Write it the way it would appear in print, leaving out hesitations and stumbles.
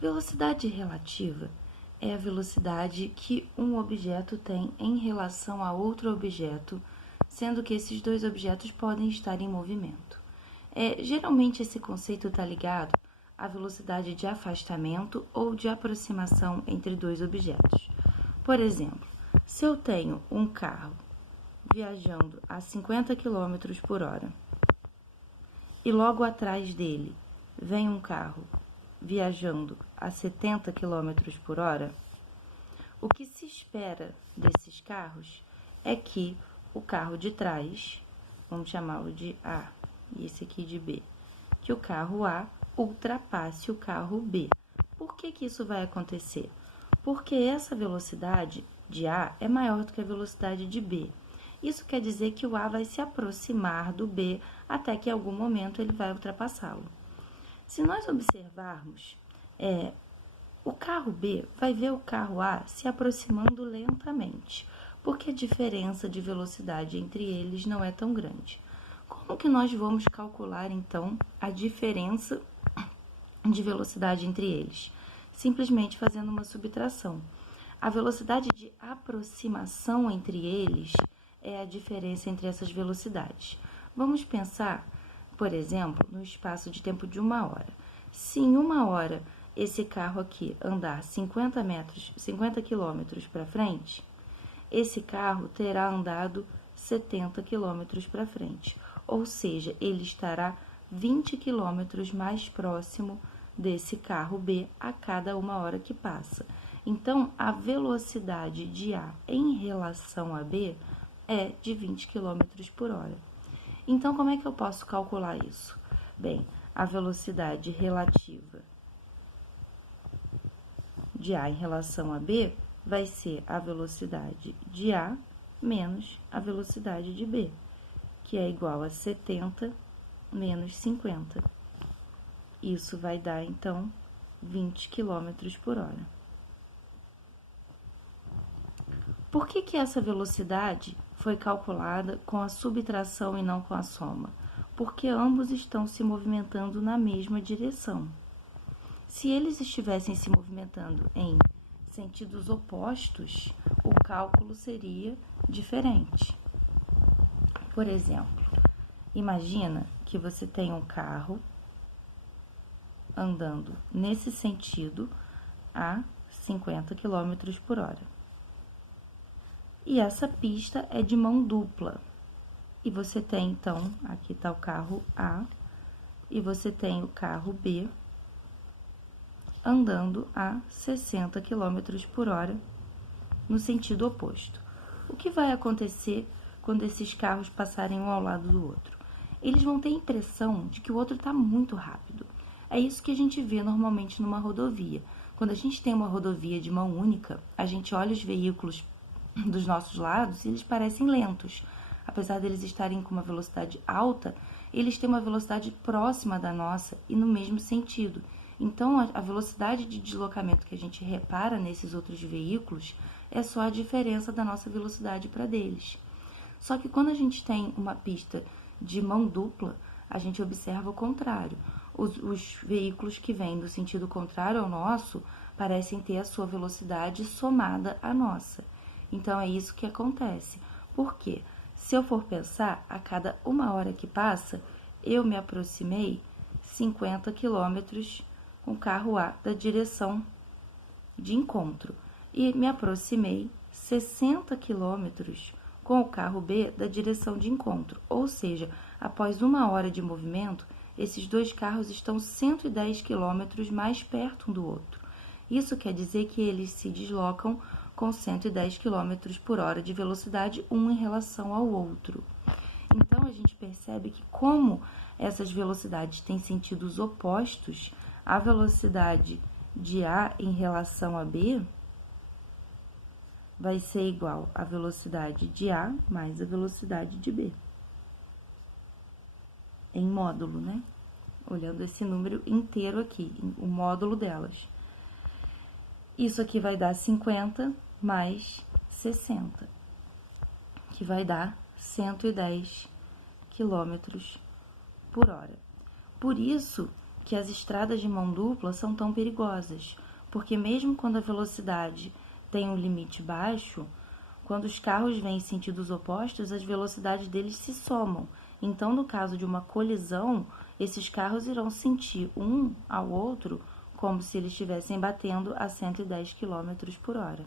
Velocidade relativa é a velocidade que um objeto tem em relação a outro objeto, sendo que esses dois objetos podem estar em movimento. Geralmente esse conceito está ligado à velocidade de afastamento ou de aproximação entre dois objetos. Por exemplo, se eu tenho um carro viajando a 50 km por hora e logo atrás dele vem um carro viajando a 70 km por hora, o que se espera desses carros é que o carro de trás, vamos chamá-lo de A e esse aqui de B, que o carro A ultrapasse o carro B. Por que isso vai acontecer? Porque essa velocidade de A é maior do que a velocidade de B. Isso quer dizer que o A vai se aproximar do B até que em algum momento ele vai ultrapassá-lo. Se nós observarmos, o carro B vai ver o carro A se aproximando lentamente, porque a diferença de velocidade entre eles não é tão grande. Como que nós vamos calcular, então, a diferença de velocidade entre eles? Simplesmente fazendo uma subtração. A velocidade de aproximação entre eles é a diferença entre essas velocidades. Vamos pensar, por exemplo, no espaço de tempo de 1 hora. Se em 1 hora esse carro aqui andar 50 km para frente, esse carro terá andado 70 km para frente, ou seja, ele estará 20 km mais próximo desse carro B a cada 1 hora que passa. Então, a velocidade de A em relação a B é de 20 km por hora. Então, como é que eu posso calcular isso? Bem, a velocidade relativa de A em relação a B vai ser a velocidade de A menos a velocidade de B, que é igual a 70 menos 50. Isso vai dar, então, 20 km por hora. Por que essa velocidade foi calculada com a subtração e não com a soma? Porque ambos estão se movimentando na mesma direção. Se eles estivessem se movimentando em sentidos opostos, o cálculo seria diferente. Por exemplo, imagina que você tem um carro andando nesse sentido a 50 km por hora. E essa pista é de mão dupla. E você tem, então, aqui está o carro A e você tem o carro B andando a 60 km por hora no sentido oposto. O que vai acontecer quando esses carros passarem um ao lado do outro? Eles vão ter a impressão de que o outro está muito rápido. É isso que a gente vê normalmente numa rodovia. Quando a gente tem uma rodovia de mão única, a gente olha os veículos dos nossos lados e eles parecem lentos. Apesar deles estarem com uma velocidade alta, eles têm uma velocidade próxima da nossa e no mesmo sentido. Então, a velocidade de deslocamento que a gente repara nesses outros veículos é só a diferença da nossa velocidade para deles. Só que quando a gente tem uma pista de mão dupla, a gente observa o contrário. Os veículos que vêm do sentido contrário ao nosso parecem ter a sua velocidade somada à nossa. Então, é isso que acontece. Por quê? Se eu for pensar, a cada 1 hora que passa, eu me aproximei 50 km com o carro A da direção de encontro e me aproximei 60 km com o carro B da direção de encontro. Ou seja, após 1 hora de movimento, esses dois carros estão 110 km mais perto um do outro. Isso quer dizer que eles se deslocam com 110 km por hora de velocidade, um em relação ao outro. Então, a gente percebe que como essas velocidades têm sentidos opostos, a velocidade de A em relação a B vai ser igual à velocidade de A mais a velocidade de B. Em módulo, né? Olhando esse número inteiro aqui, o módulo delas. Isso aqui vai dar 50 mais 60, que vai dar 110 km por hora. Por isso que as estradas de mão dupla são tão perigosas, porque mesmo quando a velocidade tem um limite baixo, quando os carros vêm em sentidos opostos, as velocidades deles se somam. Então, no caso de uma colisão, esses carros irão sentir um ao outro como se eles estivessem batendo a 110 km por hora.